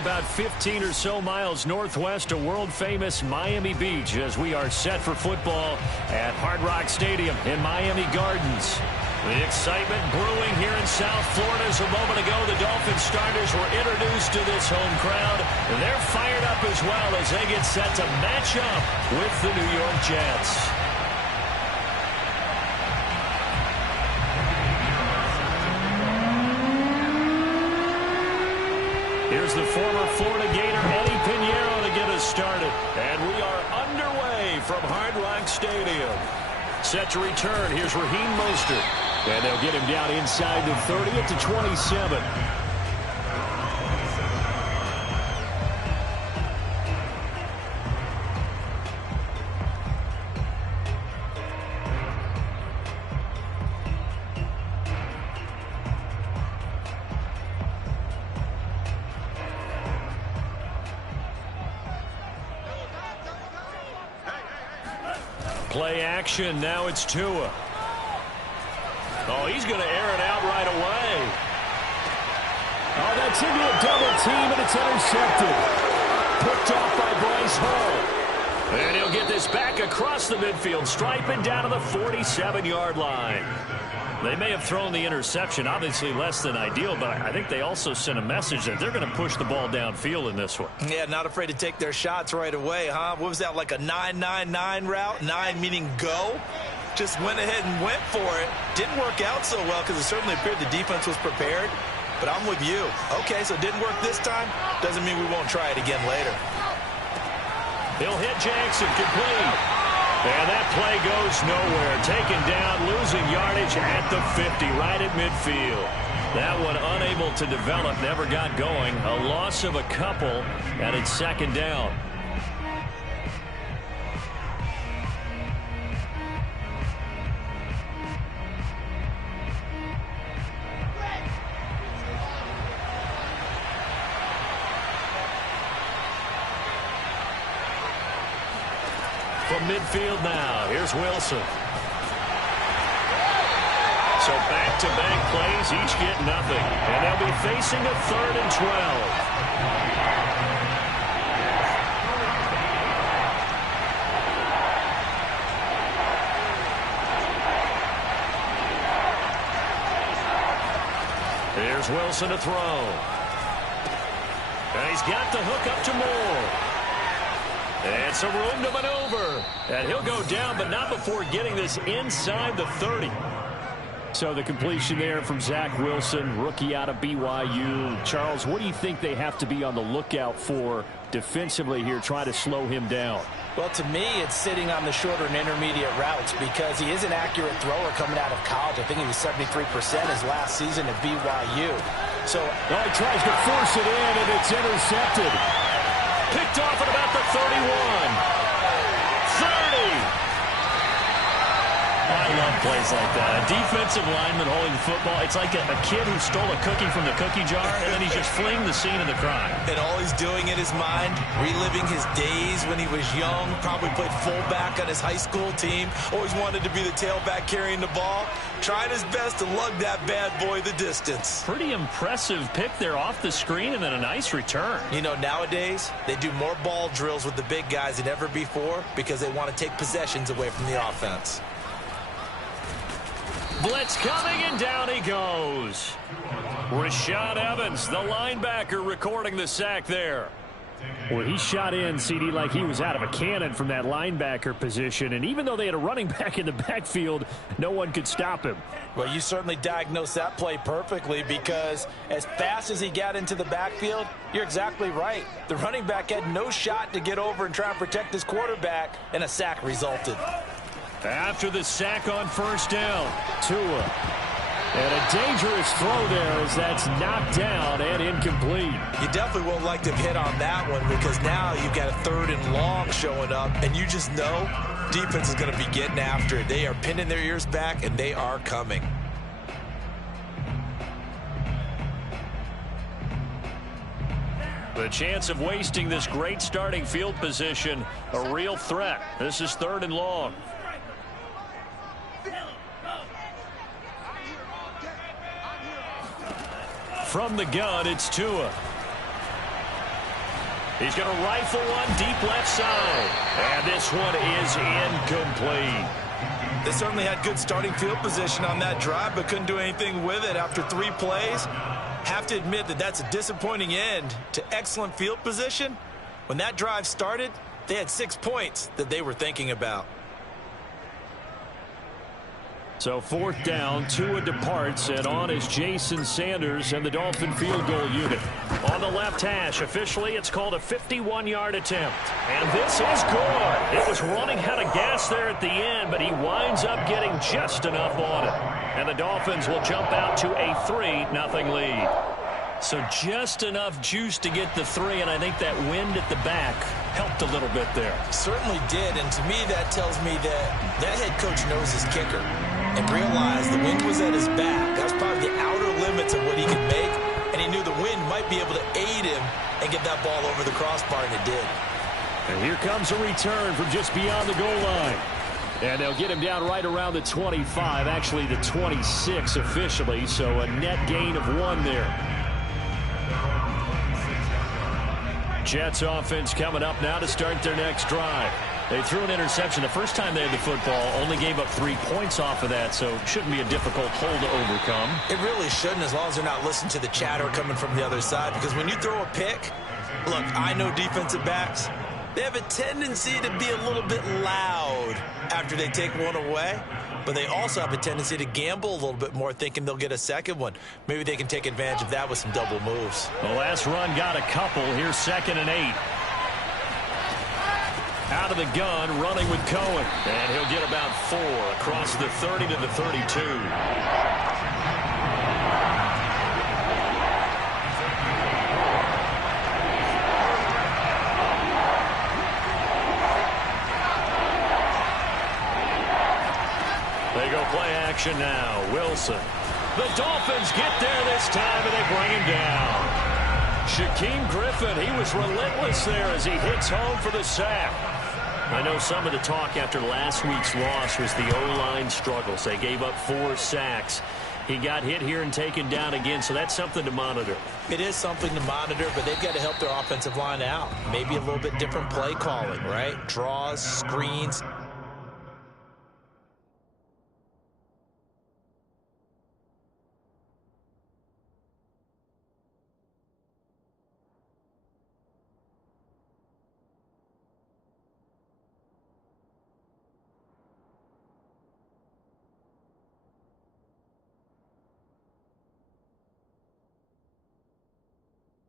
about 15 or so miles northwest of world-famous Miami Beach as we are set for football at Hard Rock Stadium in Miami Gardens. The excitement brewing here in South Florida. As a moment ago, the Dolphins starters were introduced to this home crowd. They're fired up as well as they get set to match up with the New York Jets. Here's the former Florida Gator, Eddie Pinheiro, to get us started. And we are underway from Hard Rock Stadium. Set to return, here's Raheem Mostert. And they'll get him down inside the 30 at the 27. Play action, now it's Tua. Oh, he's going to air it out right away. Oh, that's into a double team, and it's intercepted. Picked off by Bryce Hall. And he'll get this back across the midfield, striping down to the 47-yard line. They may have thrown the interception, obviously less than ideal, but I think they also sent a message that they're going to push the ball downfield in this one. Yeah, not afraid to take their shots right away, huh? What was that, like a 9-9-9 route? 9 meaning go? Just went ahead and went for it. Didn't work out so well because it certainly appeared the defense was prepared. But I'm with you. Okay, so it didn't work this time. Doesn't mean we won't try it again later. He'll hit Jackson, complete. And that play goes nowhere. Taken down, losing yardage at the 50, right at midfield. That one unable to develop, never got going. A loss of a couple, and it's second down. From midfield now, here's Wilson. So back-to-back plays, each get nothing. And they'll be facing a 3rd and 12. Here's Wilson to throw. And he's got the hook up to Moore. And some room to maneuver. And he'll go down, but not before getting this inside the 30. So the completion there from Zach Wilson, rookie out of BYU. Charles, what do you think they have to be on the lookout for defensively here, try to slow him down? Well, to me, it's sitting on the shorter and intermediate routes because he is an accurate thrower coming out of college. I think he was 73% his last season at BYU. So well, he tries to force it in, and it's intercepted. Picked off at about the 31. 30. I love plays like that. A defensive lineman holding the football. It's like a kid who stole a cookie from the cookie jar, and then he's just fleeing the scene of the crime. And all he's doing in his mind, reliving his days when he was young, probably played fullback on his high school team, always wanted to be the tailback carrying the ball, trying his best to lug that bad boy the distance. Pretty impressive pick there off the screen, and then a nice return. You know, nowadays, they do more ball drills with the big guys than ever before because they want to take possessions away from the offense. Blitz coming, and down he goes. Rashad Evans, the linebacker, recording the sack there. Well, he shot in, CD, like he was out of a cannon from that linebacker position. And even though they had a running back in the backfield, no one could stop him. Well, you certainly diagnosed that play perfectly because as fast as he got into the backfield, you're exactly right. The running back had no shot to get over and try and protect his quarterback, and a sack resulted. After the sack on first down, Tua. And a dangerous throw there as that's knocked down and incomplete. You definitely won't like to hit on that one because now you've got a 3rd and long showing up, and you just know defense is going to be getting after it. They are pinning their ears back, and they are coming. The chance of wasting this great starting field position, a real threat. This is 3rd and long. From the gun, it's Tua. He's going to rifle one deep left side. And this one is incomplete. They certainly had good starting field position on that drive, but couldn't do anything with it after 3 plays. Have to admit that that's a disappointing end to excellent field position. When that drive started, they had 6 points that they were thinking about. So 4th down, Tua departs, and on is Jason Sanders and the Dolphin field goal unit. On the left hash, officially it's called a 51-yard attempt. And this is good. It was running out of gas there at the end, but he winds up getting just enough on it. And the Dolphins will jump out to a 3-0 lead. So just enough juice to get the 3, and I think that wind at the back helped a little bit there. Certainly did, and to me that tells me that that head coach knows his kicker and realized the wind was at his back. That was probably the outer limits of what he could make, and he knew the wind might be able to aid him and get that ball over the crossbar, and it did. And here comes a return from just beyond the goal line. And they'll get him down right around the 25, actually the 26 officially, so a net gain of 1 there. Jets offense coming up now to start their next drive. They threw an interception the first time they had the football, only gave up 3 points off of that, so shouldn't be a difficult hole to overcome. It really shouldn't, as long as they're not listening to the chatter coming from the other side, because when you throw a pick, look, I know defensive backs, they have a tendency to be a little bit loud after they take one away, but they also have a tendency to gamble a little bit more, thinking they'll get a second one. Maybe they can take advantage of that with some double moves. The last run got a couple. Here's 2nd and 8. Out of the gun, running with Cohen. And he'll get about 4 across the 30 to the 32. They go play action now. Wilson. The Dolphins get there this time, and they bring him down. Shaquem Griffin, he was relentless there as he hits home for the sack. I know some of the talk after last week's loss was the O-line struggles. They gave up 4 sacks. He got hit here and taken down again, so that's something to monitor. It is something to monitor, but they've got to help their offensive line out. Maybe a little bit different play calling, right? Draws, screens.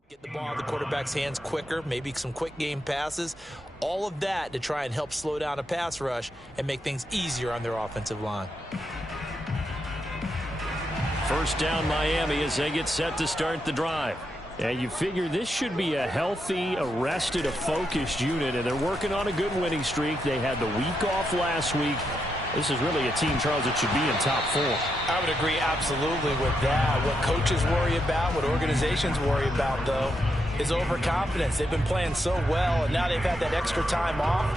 Get the ball out of the quarterback's hands quicker, maybe some quick game passes. All of that to try and help slow down a pass rush and make things easier on their offensive line. First down Miami as they get set to start the drive. And you figure this should be a healthy, arrested, a focused unit, and they're working on a good winning streak. They had the week off last week. This is really a team, Charles, that should be in top 4. I would agree absolutely with that. What coaches worry about, what organizations worry about, though, is overconfidence. They've been playing so well, and now they've had that extra time off.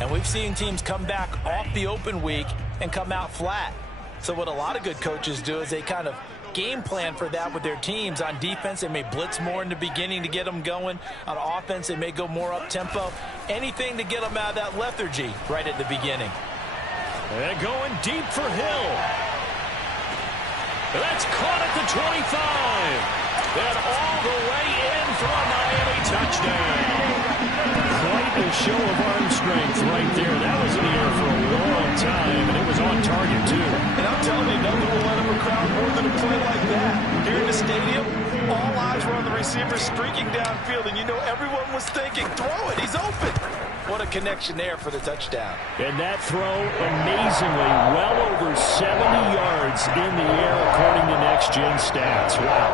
And we've seen teams come back off the open week and come out flat. So what a lot of good coaches do is they kind of game plan for that with their teams. On defense, they may blitz more in the beginning to get them going. On offense, they may go more up-tempo. Anything to get them out of that lethargy right at the beginning. And going deep for Hill. That's caught at the 25. And all the way in for a Miami touchdown. Quite a show of arm strength right there. That was in the air for a long time, and it was on target, too. And I'm telling you, nothing will let up a crowd more than a play like that. Here in the stadium, all eyes were on the receiver streaking downfield, and you know everyone was thinking, throw it, he's open. What a connection there for the touchdown. And that throw, amazingly, well over 70 yards in the air, according to Next Gen Stats. Wow.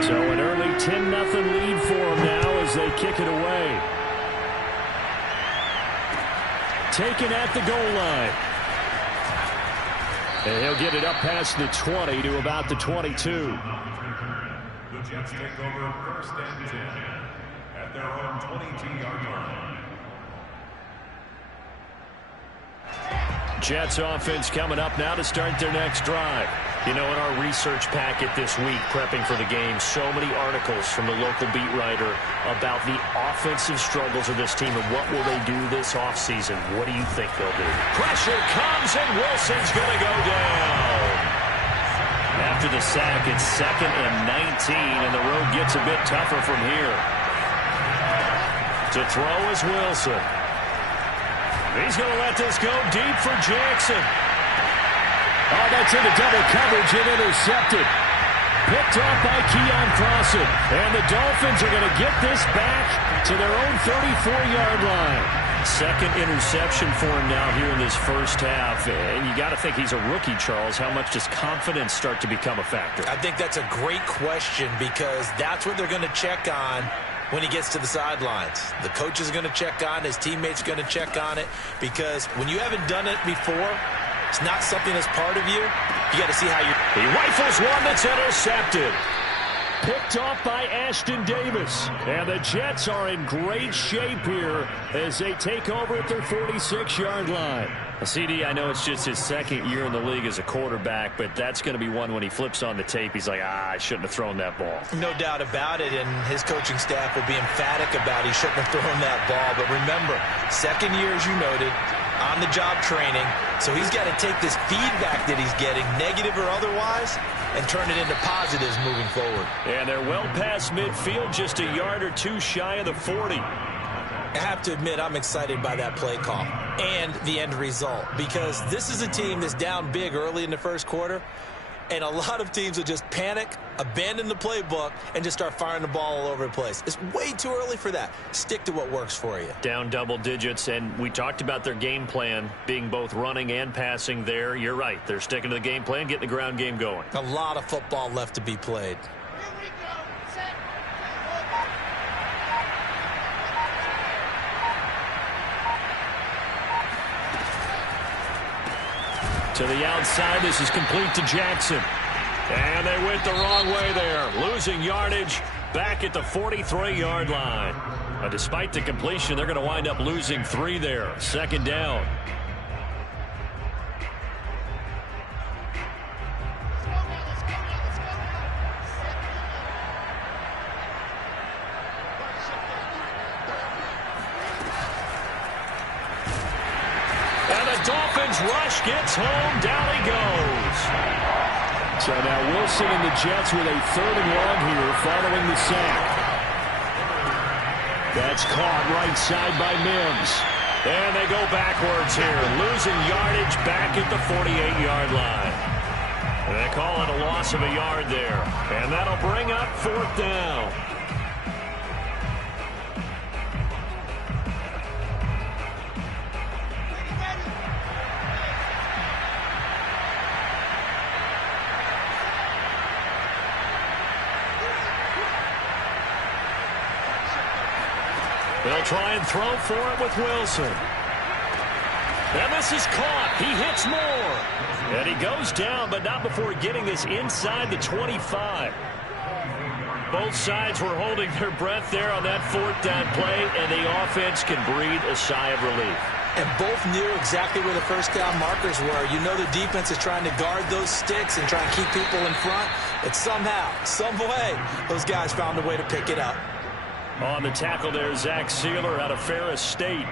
So an early 10-0 lead for them now as they kick it away. Taken at the goal line. And he'll get it up past the 20 to about the 22. The Jets take over 1st and 10 at their own 22-yard line. Jets offense coming up now to start their next drive. You know, in our research packet this week, prepping for the game, so many articles from the local beat writer about the offensive struggles of this team and what will they do this offseason. What do you think they'll do? Pressure comes, and Wilson's going to go down. After the sack, it's 2nd and 19, and the road gets a bit tougher from here. To throw is Wilson. He's going to let this go deep for Jackson. Oh, that's into double coverage and intercepted. Picked off by Keon Crossen. And the Dolphins are going to get this back to their own 34-yard line. Second interception for him now here in this first half. And you got to think he's a rookie, Charles. How much does confidence start to become a factor? I think that's a great question because that's what they're going to check on when he gets to the sidelines. The coach is going to check on, his teammates are going to check on it, because when you haven't done it before, it's not something that's part of you. You got to see how you... He rifles one that's intercepted. Picked off by Ashton Davis. And the Jets are in great shape here as they take over at their 46-yard line. CD, I know it's just his second year in the league as a quarterback, but that's going to be one when he flips on the tape. He's like, I shouldn't have thrown that ball. No doubt about it, and his coaching staff will be emphatic about he shouldn't have thrown that ball. But remember, second year, as you noted, on-the-job training, so he's got to take this feedback that he's getting, negative or otherwise, and turn it into positives moving forward. And they're well past midfield, just a yard or two shy of the 40. I have to admit, I'm excited by that play call and the end result, because this is a team that's down big early in the first quarter, and a lot of teams will just panic, abandon the playbook, and just start firing the ball all over the place. It's way too early for that. Stick to what works for you. Down double digits, and we talked about their game plan being both running and passing there. You're right. They're sticking to the game plan, getting the ground game going. A lot of football left to be played. To the outside, this is complete to Jackson. And they went the wrong way there. Losing yardage back at the 43-yard line. Despite the completion, they're going to wind up losing 3 there. 2nd down. Dolphins rush, gets home, down he goes. So now Wilson and the Jets with a 3rd and long here following the sack. That's caught right side by Mims. And they go backwards here, losing yardage back at the 48-yard line. And they call it a loss of a yard there. And that'll bring up 4th down. They'll try and throw for it with Wilson. And this is caught. He hits more. And he goes down, but not before getting this inside the 25. Both sides were holding their breath there on that 4th down play, and the offense can breathe a sigh of relief. And both knew exactly where the first down markers were. You know the defense is trying to guard those sticks and try and keep people in front. But somehow, some way, those guys found a way to pick it up. On the tackle there, Zach Sealer out of Ferris State.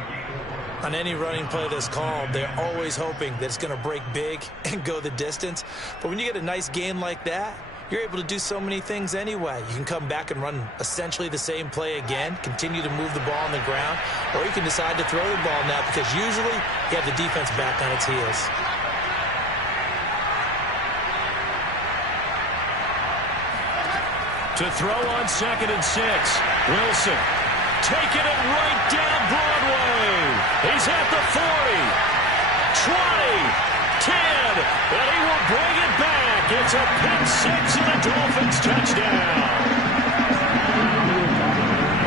On any running play that's called, they're always hoping that it's going to break big and go the distance. But when you get a nice game like that, you're able to do so many things anyway. You can come back and run essentially the same play again, continue to move the ball on the ground, or you can decide to throw the ball now because usually you have the defense back on its heels. To throw on 2nd and 6. Wilson taking it right down Broadway. He's at the 40, 20, 10, and he will bring it back. It's a pick 6 and a Dolphins touchdown.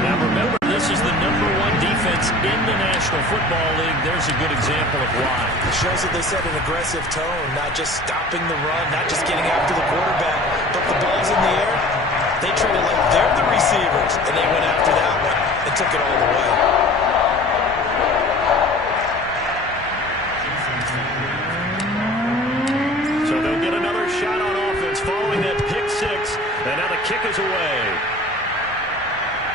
Now remember, this is the #1 defense in the National Football League. There's a good example of why. It shows that they set an aggressive tone, not just stopping the run, not just getting after the quarterback, but the ball's in the air. They treat it like they're the receivers, and they went after that one and took it all the way. So they'll get another shot on kick is away.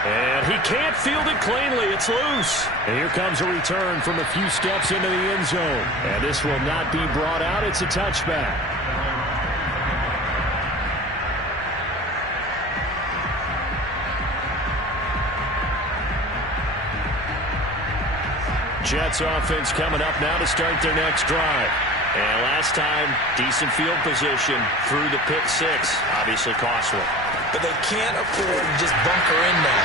And he can't field it cleanly. It's loose. And here comes a return from a few steps into the end zone. And this will not be brought out. It's a touchback. Jets offense coming up now to start their next drive. And last time, decent field position through the pick six. Obviously costly. But they can't afford to just bunker in now.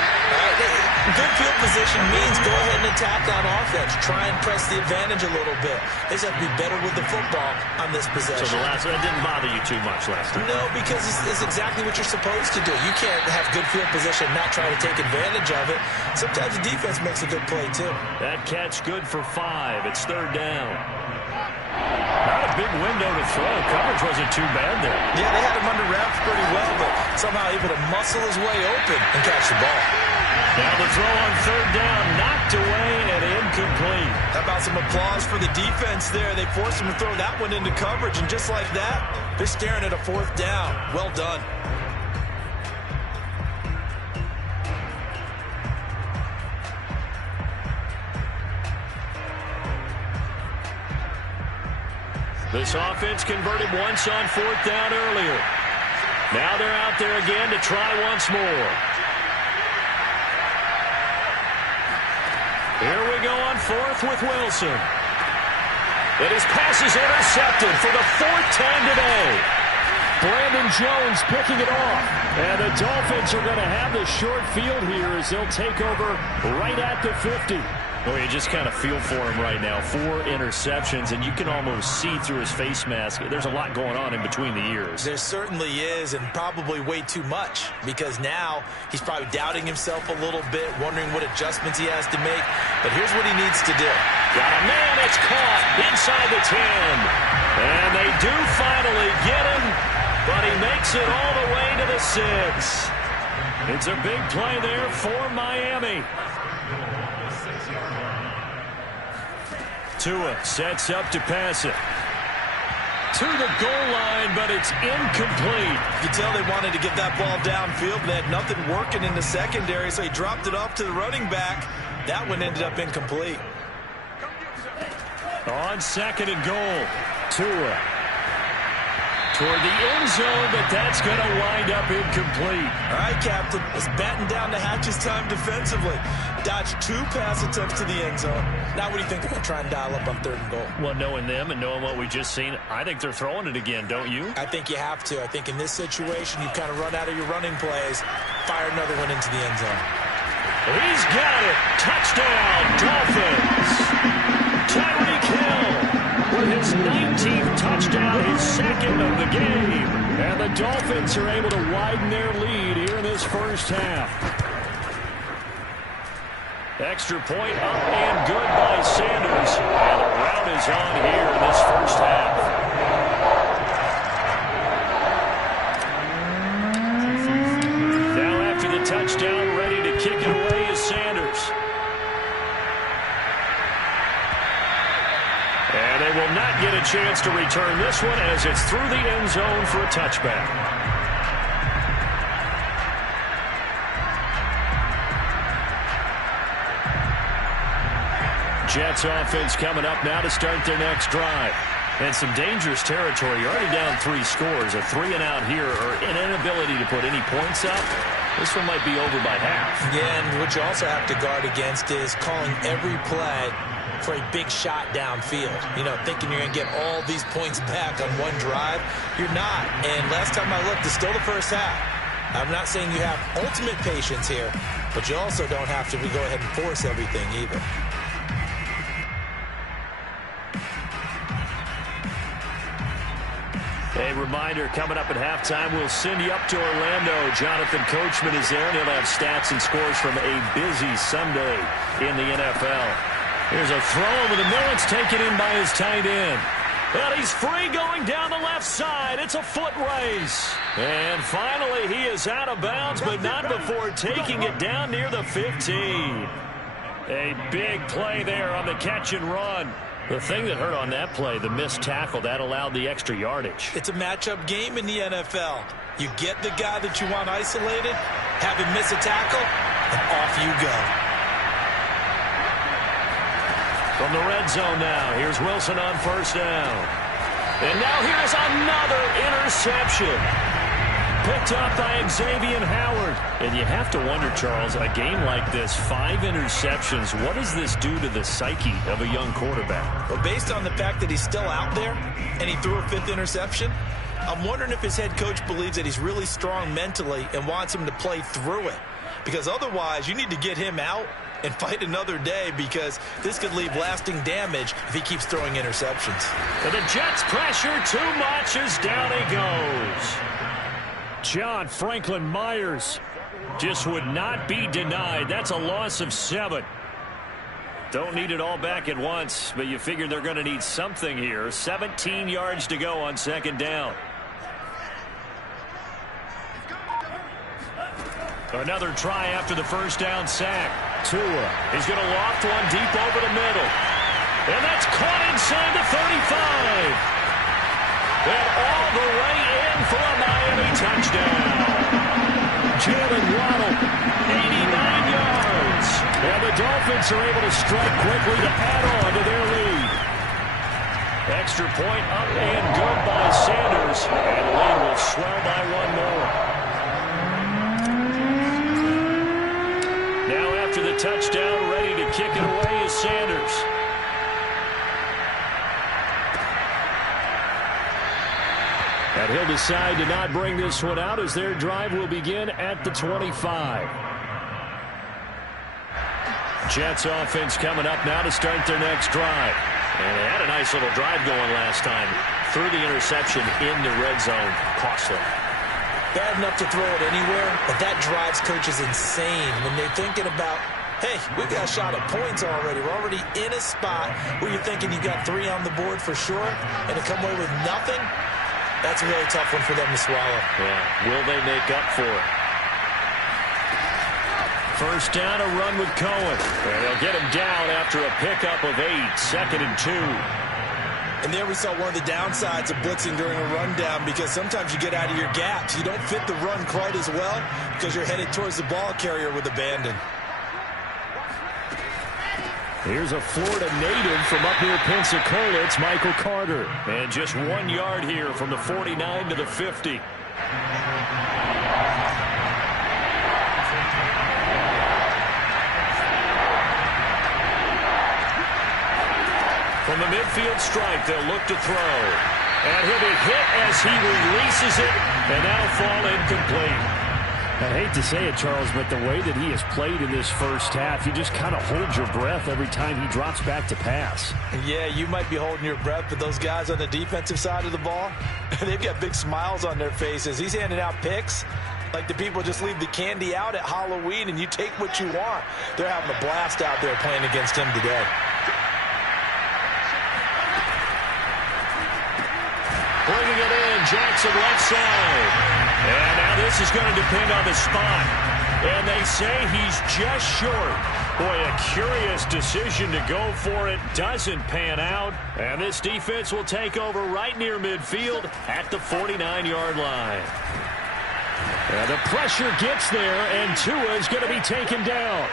Good field position means go ahead and attack on offense. Try and press the advantage a little bit. They just have to be better with the football on this possession. So that didn't bother you too much last time? No, because it's exactly what you're supposed to do. You can't have good field position and not try to take advantage of it. Sometimes the defense makes a good play, too. That catch good for 5. It's 3rd down. Not a big window to throw. Coverage wasn't too bad there. Yeah, they had him under wraps pretty well, but somehow able to muscle his way open and catch the ball. Now the throw on 3rd down, knocked away and incomplete. How about some applause for the defense there? They forced him to throw that one into coverage, and just like that, they're staring at a 4th down. Well done. This offense converted once on 4th down earlier. Now they're out there again to try once more. Here we go on 4th with Wilson. And his pass is intercepted for the 4th time today. Brandon Jones picking it off. And the Dolphins are going to have the short field here as they'll take over right at the 50. Well, you just kind of feel for him right now. 4 interceptions, and you can almost see through his face mask. There's a lot going on in between the ears. There certainly is, and probably way too much, because now he's probably doubting himself a little bit, wondering what adjustments he has to make. But here's what he needs to do. Got a man that's caught inside the 10. And they do finally get him, but he makes it all the way to the 6. It's a big play there for Miami. Tua sets up to pass it to the goal line, but it's incomplete. You can tell they wanted to get that ball downfield. They had nothing working in the secondary, so he dropped it off to the running back. That one ended up incomplete. On 2nd and goal, Tua toward the end zone, but that's going to wind up incomplete. All right, Captain. Let's batten down the hatches time defensively. Dodged 2 pass attempts to the end zone. Now what do you think they're going to try and dial up on 3rd and goal? Well, knowing them and knowing what we just seen, I think they're throwing it again, don't you? I think you have to. I think in this situation, you kind of run out of your running plays, fire another one into the end zone. He's got it. Touchdown, Dolphins. Tyreek Hill with his 19th touchdown, his 2nd of the game. And the Dolphins are able to widen their lead here in this first half. Extra point up and good by Sanders. And the rout is on here in this first half. Now after the touchdown, ready to kick it away is Sanders. And they will not get a chance to return this one as it's through the end zone for a touchback. Jets offense coming up now to start their next drive. And some dangerous territory. You're already down 3 scores. A 3-and-out here or an inability to put any points up. This one might be over by half. Yeah, and what you also have to guard against is calling every play for a big shot downfield. You know, thinking you're going to get all these points back on one drive. You're not. And last time I looked, it's still the first half. I'm not saying you have ultimate patience here, but you also don't have to go ahead and force everything either. A reminder, coming up at halftime, we'll send you up to Orlando. Jonathan Coachman is there, and he'll have stats and scores from a busy Sunday in the NFL. Here's a throw over the middle. It's taken in by his tight end. Well, he's free going down the left side. It's a foot race. And finally, he is out of bounds, but not before taking it down near the 15. A big play there on the catch and run. The thing that hurt on that play, the missed tackle, that allowed the extra yardage. It's a matchup game in the NFL. You get the guy that you want isolated, have him miss a tackle, and off you go. From the red zone now, here's Wilson on first down. And now here's another interception. Picked up by Xavier Howard. And you have to wonder, Charles, a game like this, 5 interceptions, what does this do to the psyche of a young quarterback? Well, based on the fact that he's still out there and he threw a 5th interception, I'm wondering if his head coach believes that he's really strong mentally and wants him to play through it. Because otherwise, you need to get him out and fight another day, because this could leave lasting damage if he keeps throwing interceptions. But the Jets pressure too much as down he goes. John Franklin Myers just would not be denied. That's a loss of 7. Don't need it all back at once, but you figure they're going to need something here. 17 yards to go on second down. Another try after the first down sack. Tua is going to loft one deep over the middle. And that's caught inside the 35. And all the way in for a Miami touchdown. Jalen Waddle, 89 yards. And the Dolphins are able to strike quickly to add on to their lead. Extra point up and good by Sanders. And the lead will swell by 1 more. Now after the touchdown, ready to kick it away is Sanders. And he'll decide to not bring this one out as their drive will begin at the 25. Jets offense coming up now to start their next drive. And they had a nice little drive going last time. Threw the interception in the red zone. Costly. Bad enough to throw it anywhere, but that drives coaches insane when they're thinking about, hey, we've got a shot at points already. We're already in a spot where you're thinking you got 3 on the board for sure, and to come away with nothing, that's a really tough one for them to swallow. Yeah, will they make up for it? First down, a run with Cohen. And they'll get him down after a pickup of 8, 2nd and 2. And there we saw one of the downsides of blitzing during a rundown, because sometimes you get out of your gaps. You don't fit the run quite as well because you're headed towards the ball carrier with abandon. Here's a Florida native from up near Pensacola. It's Michael Carter. And just 1 yard here from the 49 to the 50. From the midfield stripe, they'll look to throw. And he'll be hit as he releases it, and that'll fall incomplete. I hate to say it, Charles, but the way that he has played in this first half, you just kind of hold your breath every time he drops back to pass. Yeah, you might be holding your breath, but those guys on the defensive side of the ball, they've got big smiles on their faces. He's handing out picks like the people just leave the candy out at Halloween and you take what you want. They're having a blast out there playing against him today. Bringing it in, Jackson left side. And now this is going to depend on the spot. And they say he's just short. Boy, a curious decision to go for it. Doesn't pan out. And this defense will take over right near midfield at the 49-yard line. And the pressure gets there, and Tua is going to be taken down.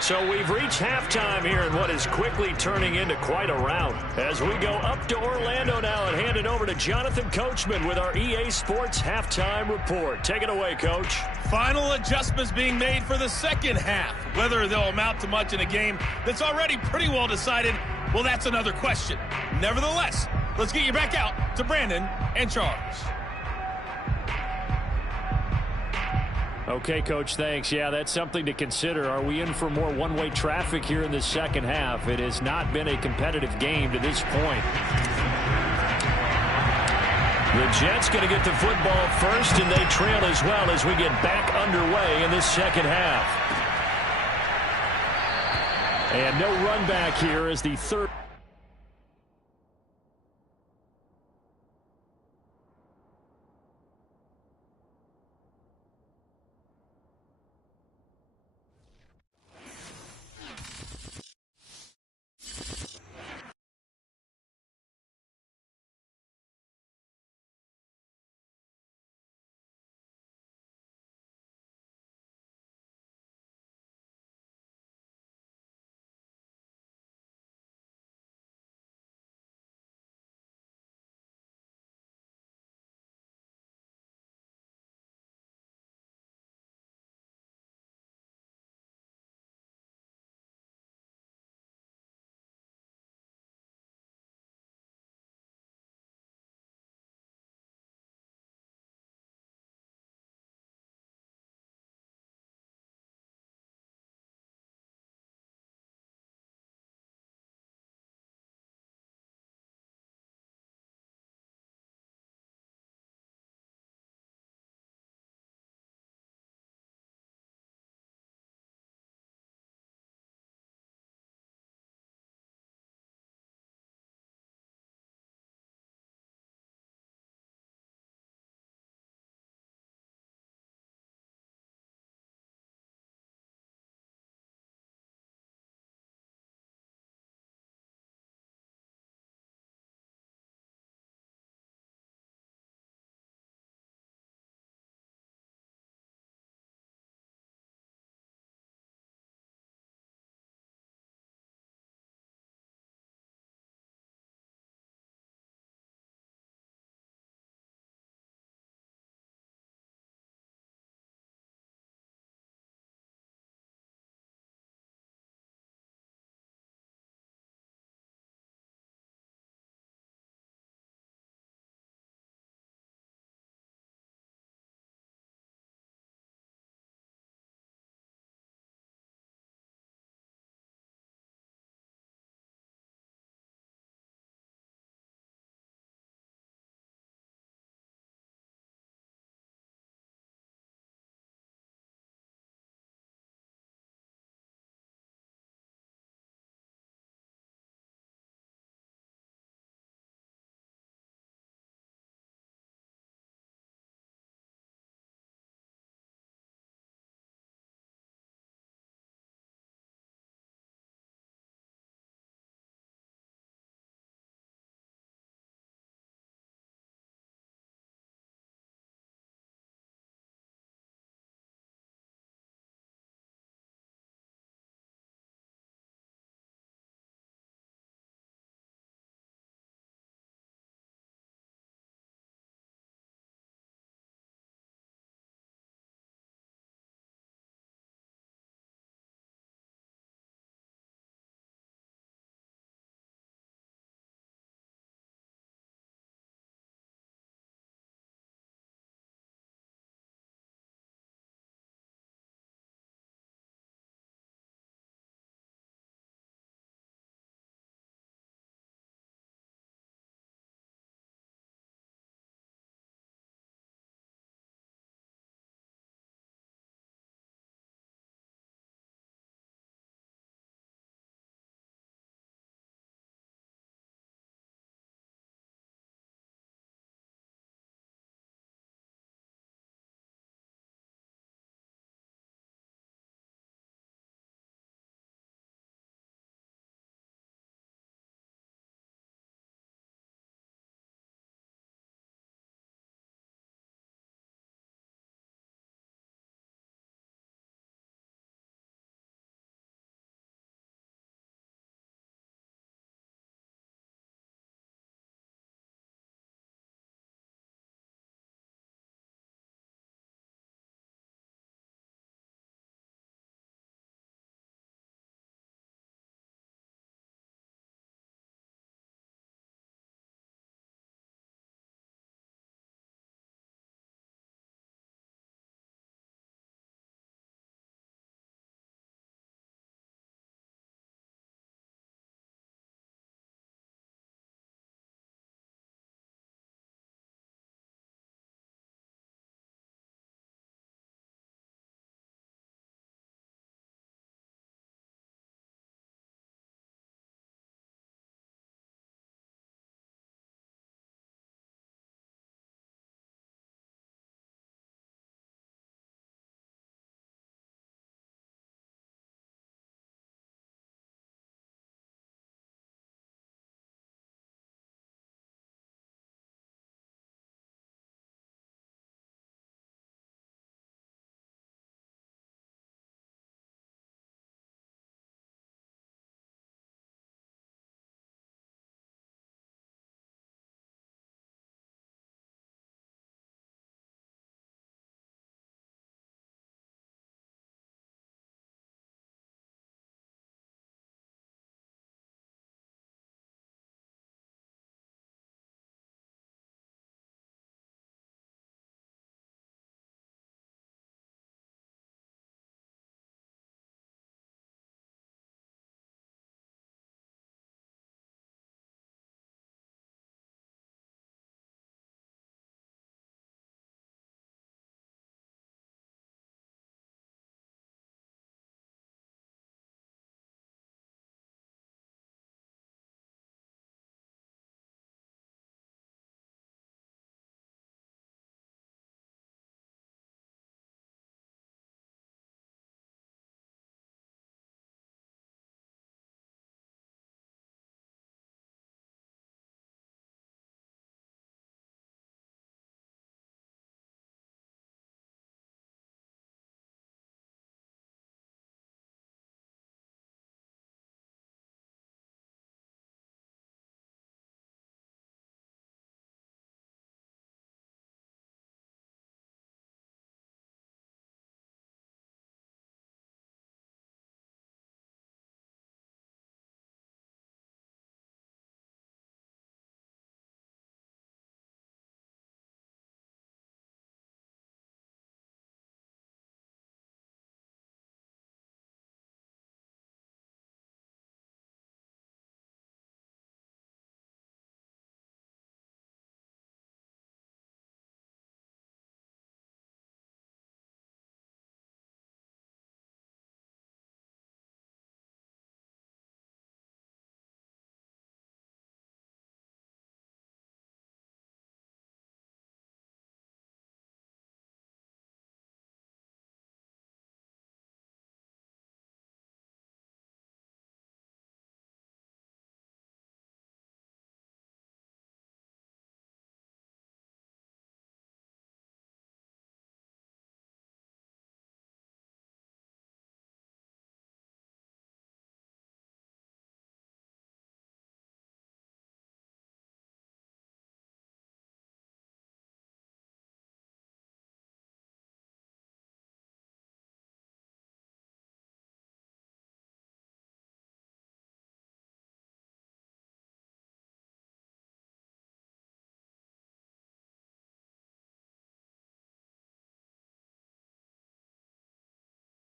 So we've reached halftime here in what is quickly turning into quite a rout. As we go up to Orlando now and hand it over to Jonathan Coachman with our EA Sports Halftime Report. Take it away, Coach. Final adjustments being made for the second half. Whether they'll amount to much in a game that's already pretty well decided, well, that's another question. Nevertheless, let's get you back out to Brandon and Charles. Okay, Coach, thanks. Yeah, that's something to consider. Are we in for more one-way traffic here in the second half? It has not been a competitive game to this point. The Jets going to get the football first, and they trail as well as we get back underway in this second half. And no run back here as the third.